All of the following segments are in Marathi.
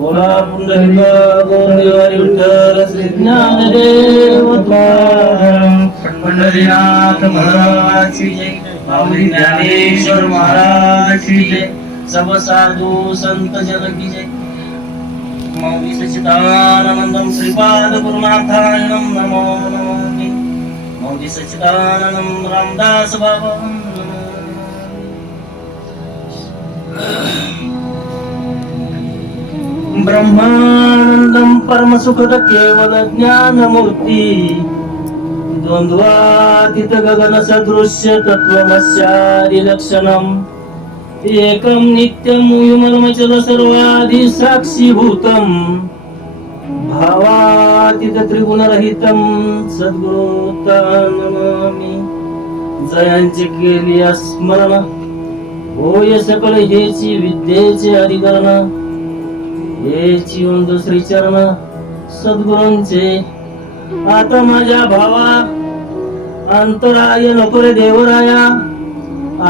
बोला पुंडलिका गौरहरी विठ्ठल श्री ज्ञानदेव पंढरीनाथ महाराज की जय माऊली ज्ञानेश्वर महाराज की जय सब साधू संत जन की जय मौली सच्चिदानंदम श्रीपाद गुरुनाथायनं नमो नमामि मौली सच्चिदानंदम रामदास बाबा ब्रह्मानंदम परमसुखद केवल ज्ञानमूर्ति. द्वंद्वातीत गगन सदृश्य तत्वमस्यादि लक्षणम् एकं नित्यं विमर्मचल सर्वादि साक्षीभूतम् भावातीत त्रिगुणरहितं सद्गुरुतानमामि जयांचे केली स्मरण. होय सकळ हेची विद्येचे अधिकरण. हेची उंद चरण सद्गुरूंचे. आता माझ्या भावा अंतराय नको रे देवराया.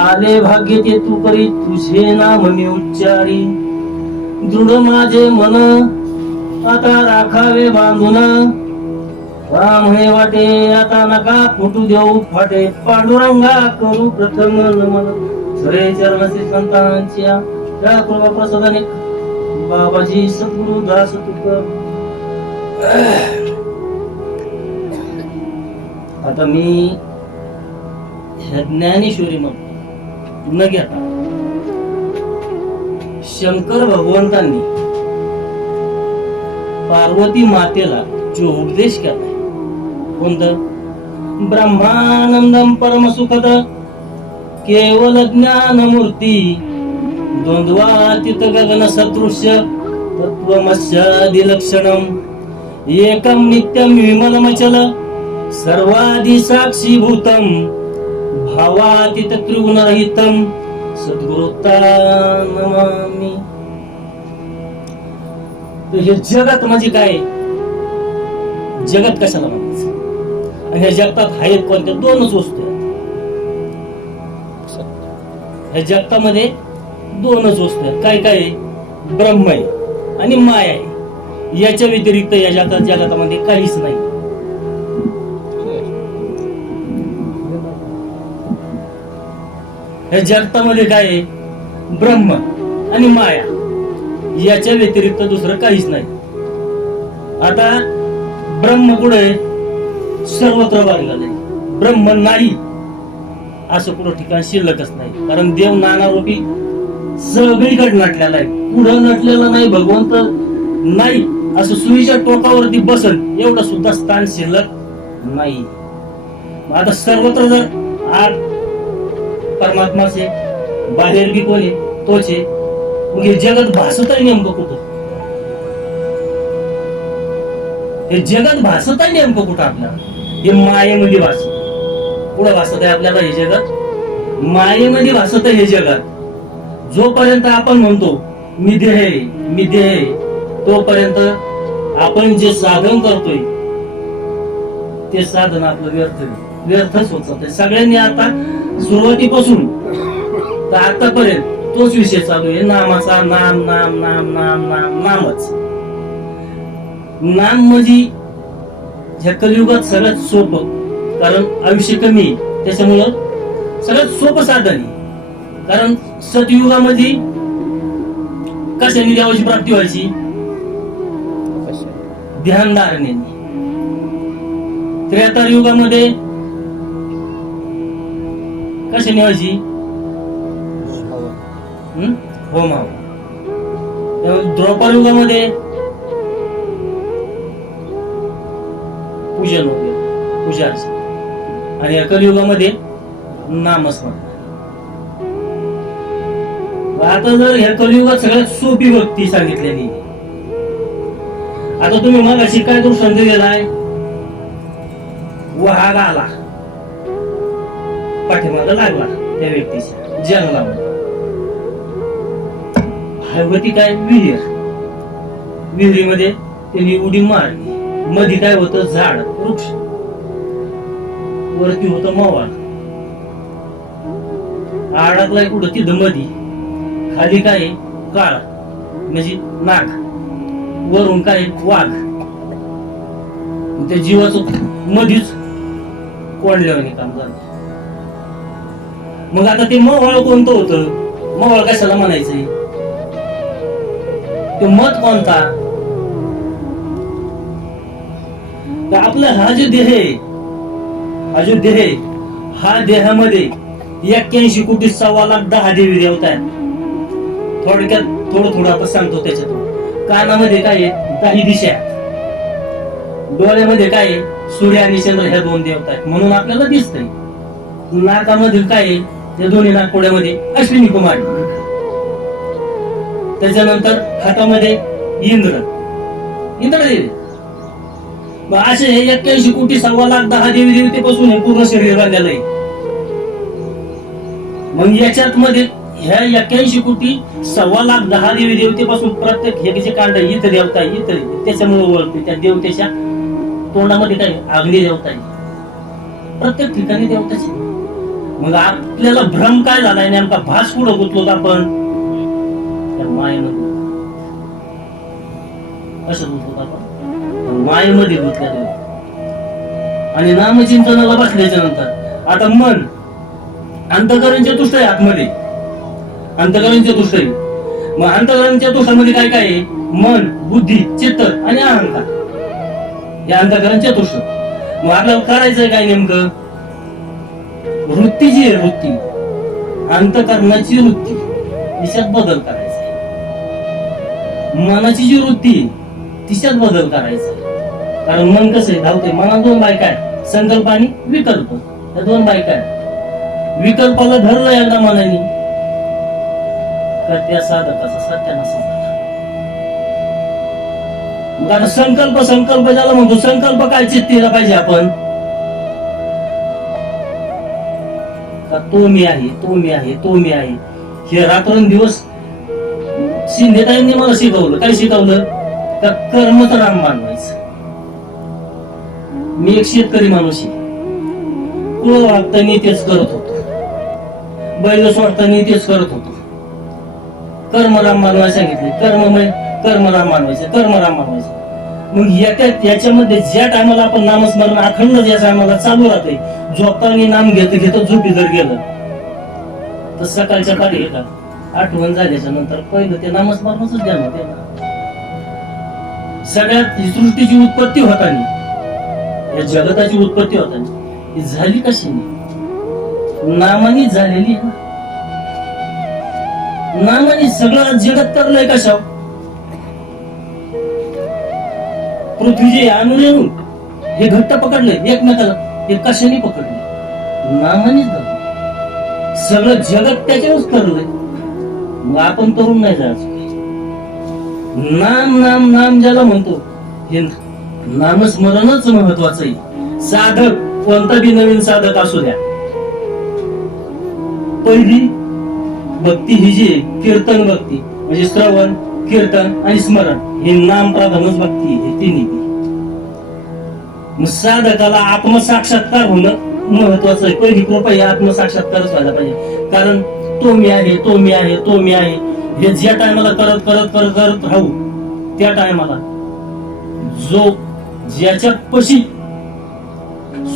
आले भाग्य ते तू करी तुझे नाम मी उच्चारी. दृढ माझे मन आता राखावे बांधून. राम हे वाटे आता नका फुटू देऊ फाटे. पांडुरंगा करू प्रथम नमन. सरे चरण श्री संतांच्या. त्या कृपा प्रसादाने बाबाजी सद्गुरु दास तुक. आता मी ह्या ज्ञानेश्वरी मग न घेता. शंकर भगवंतांनी पार्वती मातेला जो उपदेश केला कोणतं? ब्रह्मानंदम परमसुखद केवल ज्ञानमूर्ती द्वंद्वातीत गगन सदृश्य तत्वमस्यादि लक्षणम एकम नित्यम विमलमचल सर्वादि साक्षीभूतम भावातीत त्रिगुणरहितम सद्गुरुता नमामि। हे जगत म्हणजे काय? जगत कशाला म्हणायचं? आणि ह्या जगतात आहेत कोणत्या? दोनच वस्तू आहेत. ह्या जगतामध्ये दोनच वस्तू आहेत. काय काय ब्रह्म आहे आणि माया आहे. याच्या व्यतिरिक्त या जगात जगातामध्ये काहीच नाही. या जगतामध्ये काय आहे? ब्रह्म आणि माया. याच्या व्यतिरिक्त दुसरं काहीच नाही. आता ब्रह्म कुठे सर्वत्र वाढला नाही ब्रह्म नाही. असं कुठं ठिकाण शिल्लकच नाही. कारण देव नानारूपी सगळीकडे नटलेला आहे. पुढं नटलेला नाही भगवंत नाही. असं सुईच्या टोकावरती बसल एवढं सुद्धा स्थान शिल्लक नाही. आता सर्वत्र जर आत परमात्माचे बाहेर बी कोण आहे तोच आहे. मग हे जगत भासत आहे नेमकं कुठं? हे जगत भासत आहे नेमकं कुठं आपल्याला? हे मायेमध्ये भासत. कुठं भासत आहे आपल्याला हे जगत? मायेमध्ये भासत आहे हे जगत. जोपर्यंत आपण म्हणतो मी देह मी देह तोपर्यंत आपण जे साधन करतोय ते साधन आपलं व्यर्थ व्यर्थच होत जातंय. सगळ्यांनी आता सुरुवातीपासून तर आतापर्यंत तोच विषय चालू आहे. नामाचा नाम नाम नाम नाम नाम नामच. नाम म्हणजे ह्या कलियुगात सगळ्यात सोपं कारण आयुष्य कमी त्याच्यामुळं सगळ्यात सोपं साधन आहे. कारण सतयुगामध्ये कशाने देवाची प्राप्ती व्हायची? ध्यानधारणे त्रेतार युगामध्ये कशी निवायची हं? होम हवा युगामध्ये पूजन वगैरे पूजा आणि या कलियुगामध्ये नामस्मरण. आता जर ह्या कलियुगात सगळ्यात सोपी भक्ती सांगितलेली आता तुम्ही मग अशी काय दृष्टांत दिलाय? वाघ आला. पाठीमाग लागला त्या व्यक्तीच्या जंगलामध्ये हरवती काय? विहीर. विहिरीमध्ये त्यांनी उडी मारली. मधी काय होतं? झाड वृक्ष. वरती होतं मवाळ. आडातला कुठं? तिथं मधी. खाली काय काळ. म्हणजे नाग. वरून काय वाघ. त्या जीवाचं मधीच कोंडल्यावानी काम झालं. मग आता ते मवाळ कोणतं होतं? मवाळ कशाला म्हणायचंय ते मत कोणता? आपला हा जो देह आहे हा जो देह हा देहामध्ये एक्क्याऐंशी कोटी सव्वा लाख दहा देवी देवता आहेत. थोडक्यात थोडं थोडं आपण सांगतो त्याच्यातून. कानामध्ये काय आहे? काही दिशा. डोळ्यामध्ये काय आहे? सूर्य आणि चंद्र ह्या दोन देवता आहेत. म्हणून आपल्याला दिसतंय. नाकामधील काय आहे? त्या दोन्ही नागपुड्यामध्ये अश्विनी कुमार. त्याच्यानंतर हातामध्ये इंद्र. इंद्रदेव मग असे हे एक्क्याऐंशी कोटी सव्वा लाख दहा देवी देवतेपासून हे पूर्ण शरीर बांधलेलं आहे. मग याच्यात मध्ये ह्या एक्क्याऐंशी कोटी सव्वा लाख दहा देवी देवतेपासून प्रत्येक हे जे कांड इथं देवता आहे, इथं त्याच्यामुळे ओळखते. त्या देवतेच्या तोंडामध्ये काय अग्नी देवता आहे. प्रत्येक ठिकाणी देवताची मग आपल्याला भ्रम काय झालाय? नेमका भास कुठं गुंतलो आपण? त्या मायेमध्ये. असं गुतलो आपण? मायेमध्ये गुंतलेलो आणि नामचिंतनाला बसल्याच्या नंतर आता मन अंतकरणच्या तुष्ट आहे आतमध्ये अंतकरणच्या तुष्ट आहे मग अंतकरणच्या तुष्टामध्ये काय काय आहे? मन बुद्धी चित्त आणि अहंकार. या अंतकरण चतुष्ट मग आपल्याला करायचंय काय नेमकं? वृत्ती जी आहे वृत्ती. अंतकरणाची वृत्ती. तिच्यात बदल करायचा मनाची जी वृत्ती तिच्यात बदल करायचा कारण मन कसं आहे? धावते मनात दोन बायका आहे संकल्प आणि विकल्प. या दोन बायका आहे विकल्पाला धरलं एकदा मनाने. तर त्या साधकाचा संकल्प संकल्प झाला म्हणतो संकल्प काय चित्तीला पाहिजे आपण? का तो मी आहे तो मी आहे तो मी आहे. हे रात्रंदिवस शिंदेताईंनी मला शिकवलं. काय शिकवलं? का कर्मच राम मानवायचं. मी एक शेतकरी माणूस आहे. कुळ वागताना तेच करत होतो. बैल सोडताना तेच करत होतो. कर्मराम मानवायला सांगितले. कर्ममय म्हणजे कर्मराम मानवायचं कर्मराम मानवायचं मग याच्या याच्यामध्ये ज्या टायमाला आपण नामस्मरण अखंड ज्या टायमाला चालू राहते झोपताना नाम घेत घेत झोपी जर गेलं तर सकाळच्या पारी येतात आठवण झाल्याच्यानंतर पहिलं ते नामस्मरणच ध्यान होते ना. सगळ्यात सृष्टीची उत्पत्ती होताना. या जगताची उत्पत्ती होताना. ही झाली कशी नामानी झालेली आहे नामाने सगळं जगत करलंय कशा पृथ्वीचे अनुरेणू हे घट्ट पकडले एकमेकाला. हे कशाने पकडले नामानेच धरले. सगळं जगत त्याच्यावरच ठरलंय मग आपण तरुण नाही जायचं. नाम नाम नाम ज्याला म्हणतो हे नामस्मरणच महत्वाचं आहे. साधक कोणता बी नवीन साधक असू द्या. पहिली भक्ती ही जी आहे, कीर्तन भक्ती म्हणजे श्रवण कीर्तन आणि स्मरण हे नाम प्रधानच भक्ती हे तिन्ही. साधकाला आत्मसाक्षात्कार होणं महत्वाचं आहे. पहिली कृपा ही आत्मसाक्षात्कारच व्हायला पाहिजे. कारण तो मी आहे तो मी आहे तो मी आहे. हे ज्या टायमाला करत करत करत करत राहू त्या टायमाला जो ज्याच्या पशी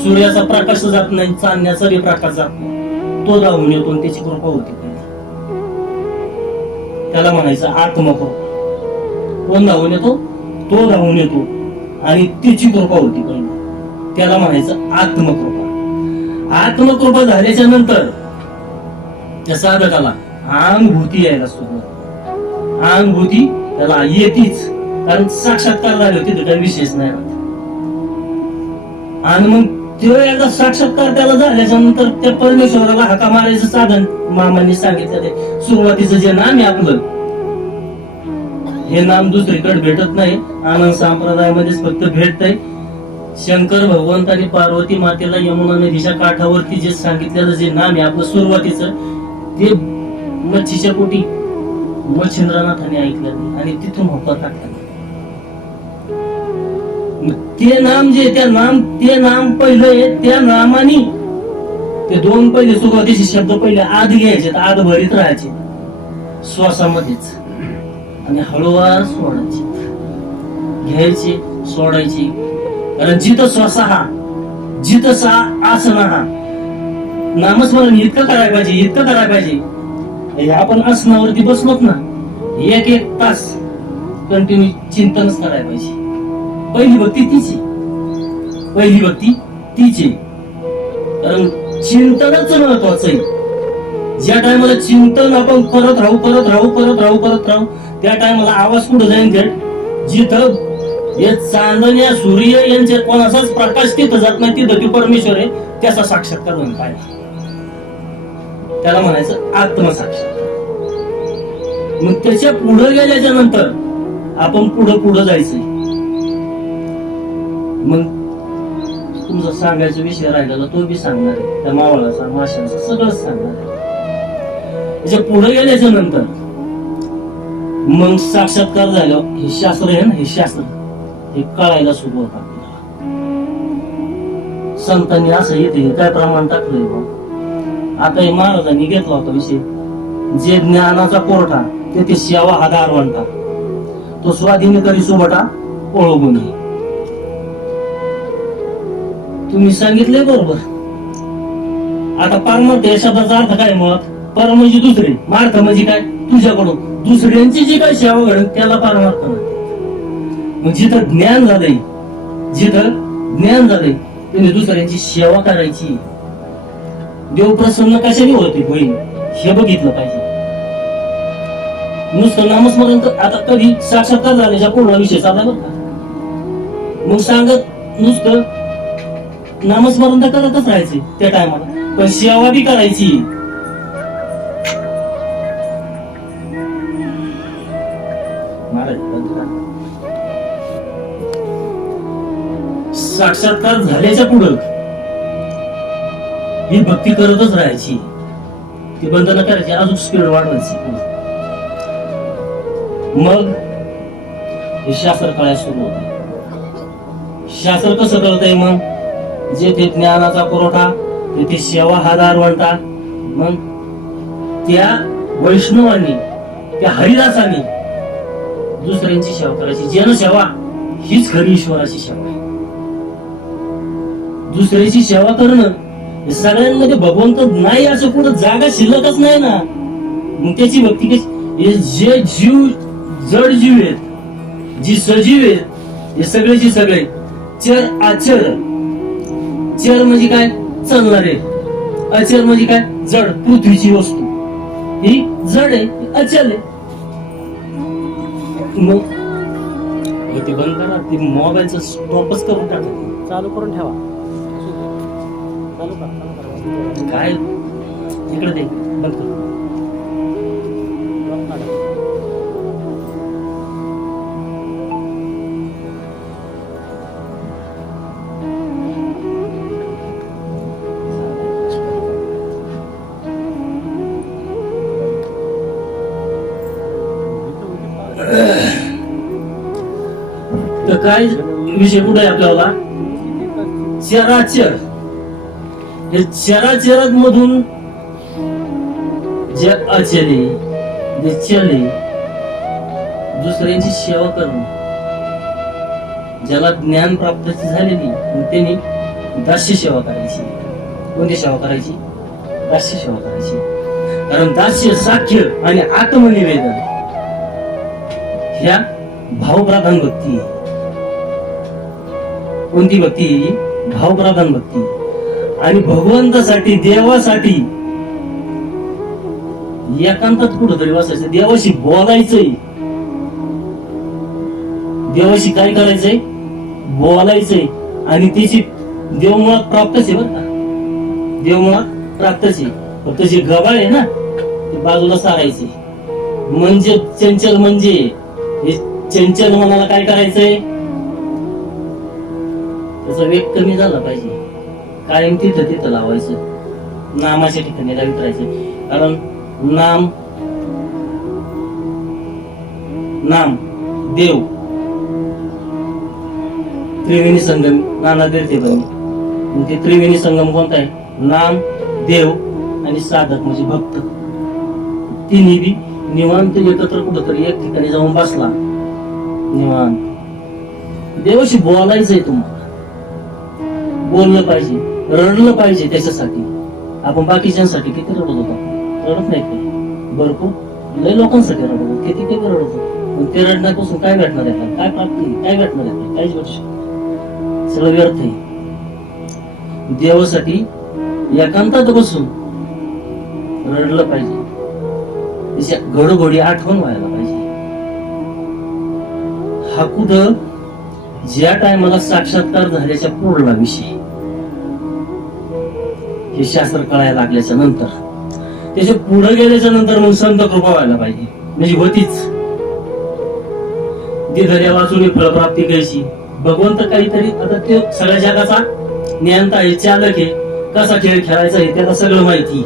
सूर्याचा प्रकाश जात नाही चांदण्याचा बी प्रकाश जात नाही तो धावून येतो त्याची कृपा होती. त्याला म्हणायचं आत्मकृपा कोण धावून येतो? तो धावून येतो. आणि तिची कृपा होती पण. त्याला म्हणायचं आत्मकृपा. आत्मकृपा झाल्याच्यानंतर त्या साधकाला अनुभूती यायला सुरुवात अनुभूती त्याला येतीच. कारण साक्षात्कार झाले होते त्याचा विशेष नाही आणि मग तो एकदा साक्षात्कार त्याला झाल्याच्यानंतर त्या परमेश्वराला हाका मारायचं साधन मामांनी सांगितलं सुरुवातीचं जे नाम आहे आपलं हे नाम दुसरीकडे भेटत नाही. आनंद संप्रदायामध्येच फक्त भेटतंय. शंकर भगवंत आणि पार्वती मातेला यमुना नदीच्या काठावरती जे सांगितलेलं जे नाम आहे आपलं सुरुवातीचं ते मच्छीच्या पोटी मच्छिंद्रनाथाने ऐकलं आणि तिथून होता टाकला. ते नाम जे त्या नाम ते नाम पहिलं आहे त्या नामानी ते दोन पहिले सुरुवातीचे शब्द पहिले आध घ्यायचे आध भरीत राहायचे. श्वासामध्येच. आणि हळूवार सोडायचे. घ्यायचे सोडायचे. कारण जित श्वास हा जित सा आसन हा नामस्मरण इतकं करायला पाहिजे इतकं करायला पाहिजे. आपण आसनावरती बसलोत ना एक एक तास कंटिन्यू चिंतनच करायला पाहिजे. पहिली भक्ती तिची पहिली भक्ती तिची कारण चिंतनच महत्वाचं आहे. ज्या टायमाला चिंतन आपण करत राहू करत राहू करत राहू करत राहू त्या टायमाला आवाज कुठं जाईल थेट जिथं हे चांदण्या सूर्य यांचे कोणाचाच प्रकाश तिथं जात नाही तिथं ती परमेश्वर आहे त्याचा साक्षात्कार होऊन पाहिजे त्याला म्हणायचं आत्मसाक्षात्कार. मग त्याच्या पुढे गेल्याच्यानंतर आपण पुढं पुढं जायचंय मग तुमचा सांगायचा विषय राहिलेला तो बी सांगणार आहे. त्या मावळाचा माशांचा सगळंच सांगणार आहे. त्याच्या पुढे गेल्याच्यानंतर मग साक्षात्कार झालं हे शास्त्र आहे ना हे शास्त्र हे कळायला सुरू होत. आपल्याला संतांनी असं येते हे काय प्रमाण टाकलंय बा? आता हे महाराजांनी घेतला होता विषय. जे ज्ञानाचा कोरठा ते ते सेवा हा दारवंटा. तो स्वाधीन करी सोबटा ओळखून तुम्ही सांगितले बरोबर. आता परमार्थ या शब्दाचा अर्थ काय मग? पर म्हणजे दुसरे. मार्थ म्हणजे काय? तुझ्याकडून. दुसऱ्यांची जी काय सेवा घडत त्याला परमार्थ मग जिथं ज्ञान झालंय जिथं ज्ञान झालंय तुम्ही दुसऱ्यांची सेवा करायची. देव प्रसन्न कशाने होते होईल. हे बघितलं पाहिजे. नुसतं नामस्मरण तर आता कधी साक्षात्कार झाल्याच्या पूर्ण विषय चालला बघ मग सांगत नुसतं नामस्मरण तर करतच राहायचे त्या टायमाला पण सेवा बी करायची. साक्षात्कार झाल्याच्या पुढं ही भक्ती करतच राहायची. ती बंद न करायची अजून स्पीड वाढवायची. मग हे शास्त्र कळायला सुरू होत. शास्त्र कसं कळतंय मग? जेथे ज्ञानाचा पुरवठा तेथे सेवा हा दारवंटा मग त्या वैष्णवांनी त्या हरिदासांनी दुसऱ्यांची सेवा करायची. जनसेवा हीच खरी ईश्वराची सेवा आहे. दुसऱ्याची सेवा करणं सगळ्यांमध्ये भगवंत नाही असं कुठं जागा शिल्लकच नाही ना. मग त्याची भक्ती कशी? हे जे जीव जड जीव आहेत जी सजीव आहेत हे सगळेची सगळे चर आचर. चर म्हणजे काय? चालणारे अचर म्हणजे काय? जड पृथ्वीची वस्तू. ही जड आहे ही अचल आहे. मग? ते बंद करा ते मोबाईलचं स्टॉपच करून टाका. चालू करून ठेवा. चालू करा, चालू करा. काय? इकडे दे बंद कर. काय? विषय कुठे आहे आपल्याला? चराचर. हे चराचर मधून जे अचले जे चले दुसऱ्यांची सेवा करणं. ज्याला ज्ञान प्राप्त झालेली त्यांनी दास्य सेवा करायची. कोणती सेवा करायची? दास्य सेवा करायची. कारण दास्य साख्य आणि आत्मनिवेदन ह्या भावप्रधान भक्ती आहे. कोणती भक्ती भावप्रधान भक्ती आणि भगवंतासाठी देवासाठी एकांतात कुठंतरी बसायचं देवाशी बोलायचंय. देवाशी काय करायचंय? बोलायचंय. आणि त्याची देवमुळात प्राप्तच आहे बरं का. देवमुळात प्राप्तच आहे. फक्त जे गबाळ आहे ना ते बाजूला सारायचे म्हणजे चंचल म्हणजे हे चंचल मनाला काय करायचंय? त्याचा वेग कमी झाला पाहिजे. कायम तिथं तिथं लावायचं. नामाच्या ठिकाणी वितरायचं कारण नाम नाम देव. त्रिवेणी संगम नाना देते पण ते त्रिवेणी संगम कोणता आहे? नाम देव आणि साधक म्हणजे भक्त. तिन्ही बी निवांत एकत्र कुठंतरी एक ठिकाणी जाऊन बसला. निवांत. देवाशी बोलायचंय तुम्हाला. बोललं पाहिजे रडलं पाहिजे त्याच्यासाठी. आपण बाकीच्यांसाठी किती रडत होतो? रडत नाही काही भरपूर. लय लोकांसाठी रडत होतो. किती किती रडत होतो. पण ते रडण्यापासून काय भेटणार आहे? काय प्राप्ती काय भेटणार आहे? काहीच गोष्ट सगळं व्यर्थ आहे. देवासाठी एकांतात बसून रडलं पाहिजे. त्याच्या घडोघडी आठवण व्हायला पाहिजे. हा कुठं? ज्या टायमाला साक्षात्कार झाल्याच्या पुढला विषय. हे शास्त्र कळायला लागल्याच्या नंतर. त्याच्या पुढे गेल्याच्यानंतर मग संत कृपा व्हायला पाहिजे. म्हणजे होतीच. दर्या वाचून फळप्राप्ती घ्यायची. भगवंत काहीतरी आता ते सगळ्या जगाचा नियंता आहे चालक आहे. कसा खेळ खेळायचा आहे त्याला सगळं माहिती.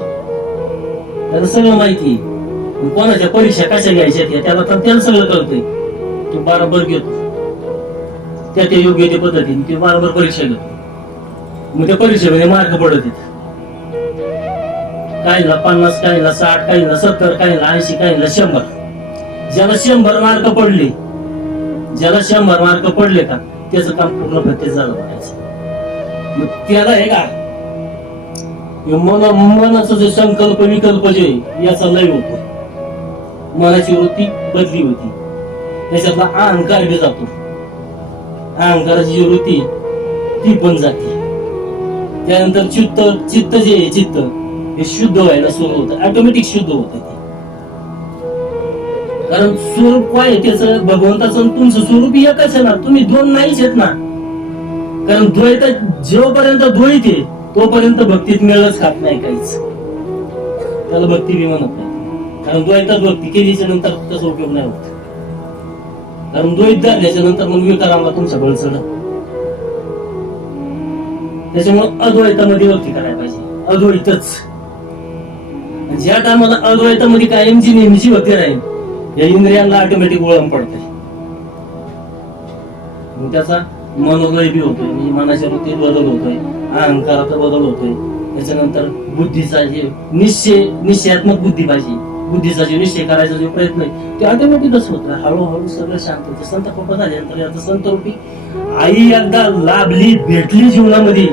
त्याला सगळं माहिती आहे. कोणाच्या परीक्षा कशा घ्यायच्या त्याला तर त्याला सगळं कळतंय. तो बरोबर घेतो. त्या त्या योग्य ते पद्धतीने ते बरोबर परीक्षा घेतो. मग त्या परीक्षेमध्ये मार्क पडत आहेत. काहीला पन्नास काहीला साठ काहीला सत्तर काहीला ऐंशी काहीला शंभर. ज्याला शंभर मार्क पडले ज्याला शंभर मार्क पडले का त्याचं काम पूर्ण प्रत्येक झालं म्हणायचं मग त्याला हे का? मन मनाचं जे संकल्प विकल्प जे आहे, याचा लय होतो. मनाची वृत्ती बदली होती. त्याच्यातला अहंकार बी जातो. अहंकाराची जी वृत्ती आहे, ती पण जाते. त्यानंतर चित्त चित्त जे आहे चित्त. हे शुद्ध व्हायला सुरू होतं. ऑटोमॅटिक शुद्ध होत ते. कारण स्वरूप काय आहे त्याचं? भगवंताचं तुमचं स्वरूप एकच आहे ना. तुम्ही दोन नाहीच आहेत ना. कारण द्वैत जोपर्यंत द्वैत आहे तोपर्यंत भक्तीत मेळच खात नाही काहीच. त्याला भक्ती बी म्हणत नाही. कारण द्वैतात भक्ती केलीच्या नंतर त्याचा उपयोग नाही होत. कारण द्वैत झाल्याच्यानंतर मग विकारांना तुमचं बळ चढ त्याच्यामुळे अद्वैतामध्ये भक्ती करायला पाहिजे. अद्वैतच. ज्या टायमाला अद्वैतामध्ये कायमची नेहमीची भक्ती राहील या इंद्रियांना ऑटोमॅटिक वळण पडते. मग त्याचा वगैरे बी होतोय म्हणजे मनाच्या वृत्तीत बदल होतोय अहंकाराचा बदल होतोय. त्याच्यानंतर बुद्धीचा जे निश्चय निश्चयात्मक बुद्धी पाहिजे. बुद्धीचा जो निश्चय करायचा जो प्रयत्न आहे ते ऑटोमॅटिकच होत हळूहळू सगळं शांत होतं. संत कृपा झाल्यानंतर आता संत रूपी आई एकदा लाभली भेटली जीवनामध्ये.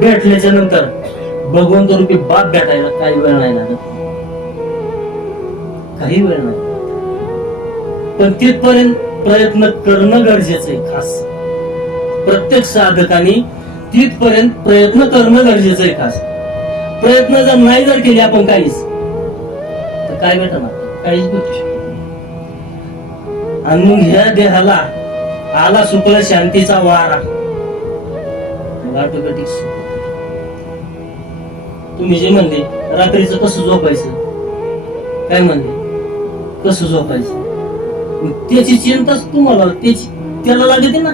भेटल्याच्या नंतर भगवंत रूपी बाप भेटायला काही वेळ नाही लागत. काही वेळ नाही. पण तिथपर्यंत प्रयत्न करणं गरजेचं आहे खास. प्रत्येक साधकाने तिथपर्यंत प्रयत्न करणं गरजेचं आहे खास. प्रयत्न जर नाही जर केले आपण काहीच तर काय भेटणार काहीच भेटू शकतो आणि मग ह्या देहाला आला सुकला शांतीचा वारा. मग ऑटोमॅटिक तुम्ही जे म्हणले रात्रीचं कसं झोपायचं? काय म्हणले? कसं झोपायचं? मग त्याची चिंताच तुम्हाला त्याची त्याला लागते ना.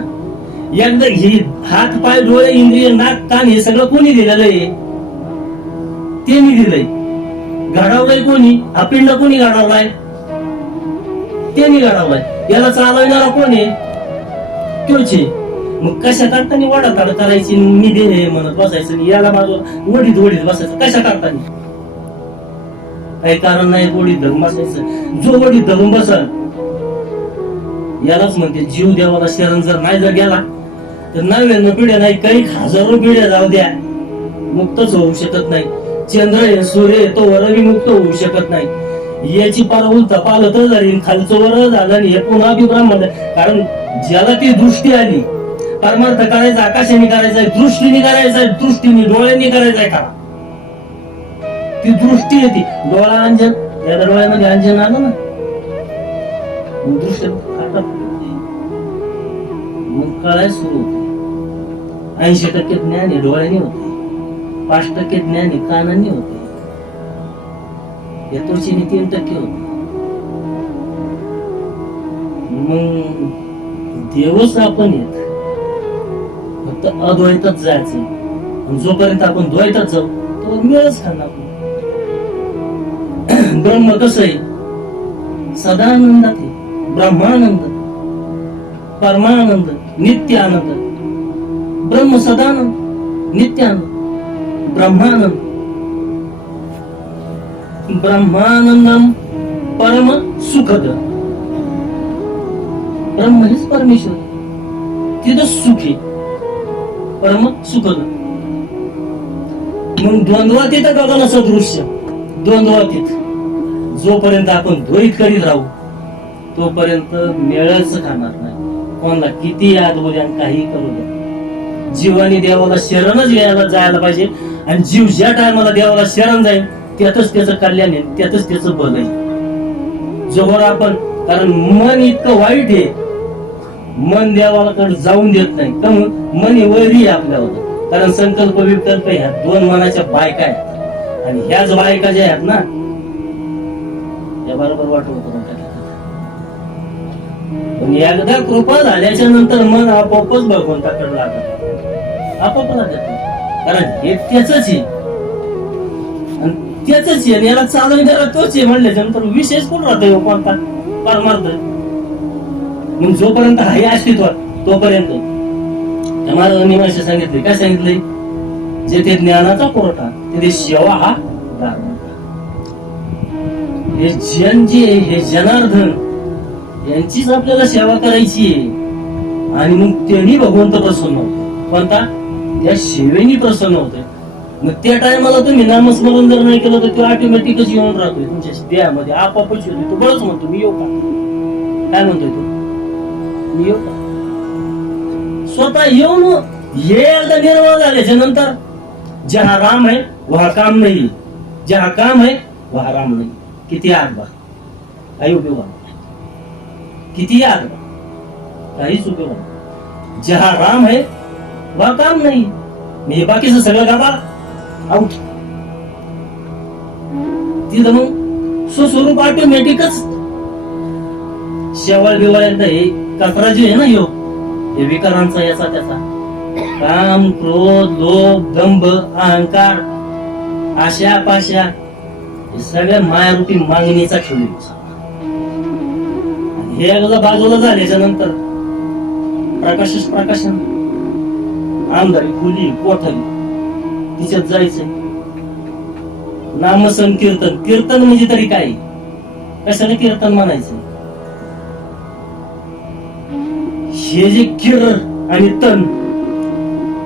एकदा हे हात पाय डोळे इंद्रिय नाक कान हे सगळं कोणी दिलेलं आहे? ते मी दिलंय. घडवलंय कोणी? हा पिंड कोणी घडवलाय? त्यांनी घडवलाय. याला चालवणारा कोण आहे? तोच आहे. मग कशा करताना वडा ताड करायची? मी दे हे म्हणत बसायचं आणि याला माझं वडीत वडीत बसायचं. कशा करताना? काही कारण नाही वडीत धरून बसायचं. जो वडीत धरून बसल यालाच म्हणते जीव देवाला शरण जर नाही जर गेला तर नव्याण्णव पिढ्या नाही काही हजारो पिढ्या जाऊ द्या. मुक्तच होऊ शकत नाही. चंद्र आहे सूर्य आहे, तो वरही मुक्त होऊ शकत नाही. याची पार उलता पालत झाली खालचं वर झालं आणि हे पुन्हा ब्राह्मण कारण ज्याला ती दृष्टी आली परमार्थ करायचा आकाशाने करायचा आहे दृष्टीने करायचा आहे दृष्टीने डोळ्यांनी करायचा आहे करा ती दृष्टी येते. डोळा अंजन त्या डोळ्यामध्ये अंजन आलं ना. मग दृष्टी मग कळायला सुरू होते. ऐंशी टक्के ज्ञान हे डोळ्यांनी होते. पाच टक्के ज्ञान हे कानांनी होते. या तुळशीने तीन टक्के होते. मग देवच आपण येत फक्त अद्वैतच जायचं. आणि जोपर्यंत आपण द्वैतच जाऊ तो मिळच खाणार आपण ब्रह्म कसं आहे? सदानंदात ब्रह्मानंद परमानंद नित्यानंद. ब्रह्म सदानंद नित्यानंद ब्रह्मानंद. ब्रह्मानंदम परम सुखद. ब्रह्म हेच परमेश्वर तिथं सुखी परम सुखद. मग द्वंद्वातीत गगन सदृश्य द्वंद्वातीत. जोपर्यंत आपण द्वैत करीत राहू तोपर्यंत मेळच खाणार नाही. कोणाला किती याद बोले आणि काही करू द्या जीवाने देवाला शरणच घ्यायला जायला पाहिजे आणि जीव ज्या टायमाला देवाला शरण जाईल त्यातच त्याचं कल्याण येईल त्यातच त्याचं बल आहे. जोवर आपण कारण मन इतकं वाईट आहे मन देवाला जाऊन देत नाही. तर मन हे वैरी आपल्यावर. कारण संकल्प विकल्प ह्या दोन मनाच्या बायका आहेत. आणि ह्याच बायका ज्या आहेत ना त्या बरोबर वाटवं करून टाकतात पण एकदा कृपा झाल्याच्यानंतर मन आपोआपच भगवंताकडे लागत आपोआप लागत कारण हे त्याच आहे. त्याच आहे. आणि याला चालून जरा तोच आहे म्हणल्याच्या नंतर विशेष कोण राहतो कोणता परमार्थ. मग जोपर्यंत हाय अस्तित्वात तोपर्यंत. त्या महाराजांनी माहिती सांगितले काय सांगितले जे ते ज्ञानाचा पुरवठा ते सेवा हा धर्म हे जन जे आहे, हे जनार्दन यांचीच आपल्याला सेवा करायची आहे. आणि मग त्यांनी भगवंत प्रसन्न होते. कोणता त्या सेवेनी प्रसन्न होते. मग त्या टायमाला तुम्ही नामस्मरण जर नाही केलं तर तो ऑटोमॅटिकच येऊन राहतोय तुमच्या देहामध्ये. आपापच येतो तो बळच म्हणतो मी येऊ का? काय म्हणतोय तो? मी येऊ का? स्वतः येऊन हे अर्धा निर्मळ झाल्याच्यानंतर जहा राम आहे वहा काम नाही. जहा काम आहे वहा राम नाही. किती आणवा? काही उपयोग नाही. किती आणवा? काहीच उपयोग नाही. जहा राम है वा काम नाही. मी बाकीचं सगळं गाबा आउट तिथं मग सुस्वरूप ऑटोमॅटिकच शेवाळ बिवाळ एकदा हे कचरा जे आहे ना यो हे विकारांचा याचा त्याचा. काम क्रोध लोभ दंभ अहंकार आशा पाशा हे सगळ्या मायारूपी मागणीचा ठेवली हे एकदा बाजूला झाल्याच्यानंतर प्रकाशच प्रकाशन. आमदारी खुली कोठली तिच्यात जायचंय. नामसन कीर्तन. कीर्तन म्हणजे तरी काय? कशाला कीर्तन म्हणायचं? हे जे किर आणि तन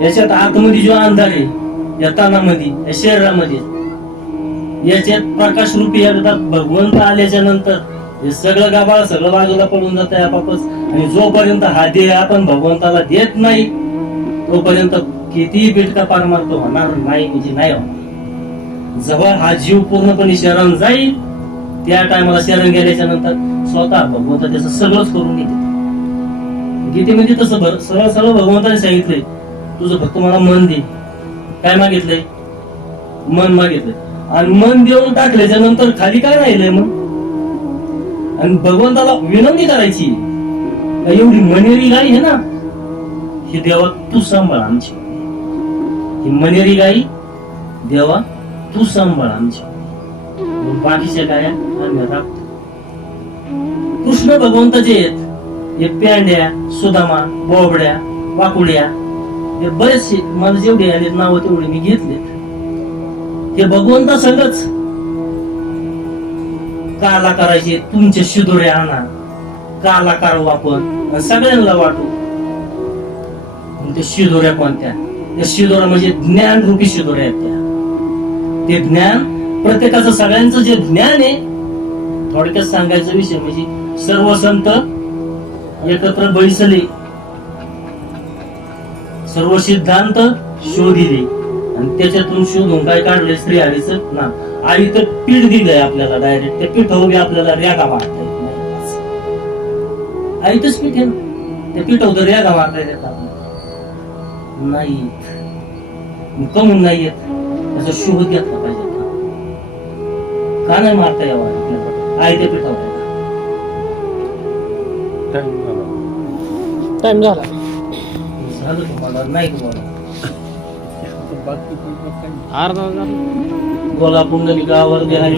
याच्यात आतमध्ये जो अंधार आहे या तनामध्ये या शरीरामध्ये याच्यात प्रकाश रूपी एकदा भगवंत आल्याच्यानंतर हे सगळं गाबाळ सगळं बाजूला पडून जात आपापच आणि जोपर्यंत हा देह आपण भगवंताला देत नाही तोपर्यंत कितीही बिटका पारमार्थ होणार नाही म्हणजे नाही होणार. जेव्हा हा जीव पूर्णपणे शरण जाईल त्या टायमाला शरण गेल्याच्यानंतर स्वतः भगवंत त्याचं सगळंच करून घेते. गीतेमध्ये म्हणजे तसं भर- सरळ सरळ भगवंताने सांगितलंय तुझं फक्त मला मन दे. काय मागितलंय? मन मागितलंय. आणि मन देऊन टाकल्याच्या नंतर खाली काय राहिलंय मग? आणि भगवंताला विनंती करायची एवढी मनेरी गाई आहे ना ही देवा तू सांभाळ आमची. ही मनेरी गाई देवा तू सांभाळ आमची. मग बाकीच्या गाया आम्ही राखतो. कृष्ण भगवंत जे आहेत हे प्यांड्या सुदामा बोबड्या वाकुड्या हे बरेचसे मला जेवढे आले नाव तेवढे मी घेतलेत. हे भगवंता संगच. काला करायचे तुमचे शिदोरे आणा काला काढू आपण सगळ्यांना वाटू. ते शिदोऱ्या कोणत्या? त्या शिदोऱ्या म्हणजे ज्ञान रूपी शिदोऱ्या आहेत त्या. ते ज्ञान प्रत्येकाचं सगळ्यांचं जे ज्ञान आहे थोडक्यात सांगायचा विषय म्हणजे सर्व संत एकत्र बैसले. सर्व सिद्धांत शोधिले. आणि त्याच्यातून शोधून काय काढलंय श्री हरीचं ना. आई तर पीठ दिलंय आपल्याला डायरेक्ट त्या पिठावर आपल्याला रेगा मारता येत नाही. आई तरच पीठ आहे ना. त्या पिठावर तर रेगा मारता येतात नाही. कमून नाही येत. त्याचा शोध घेतला पाहिजे का नाही मारता यावं आपल्याला? आई ते पिठावर आहे. टाइम झाला. झालं तुम्हाला? नाही तुम्हाला. अर्धा कोल्हापूर बोला पुंडलिकावर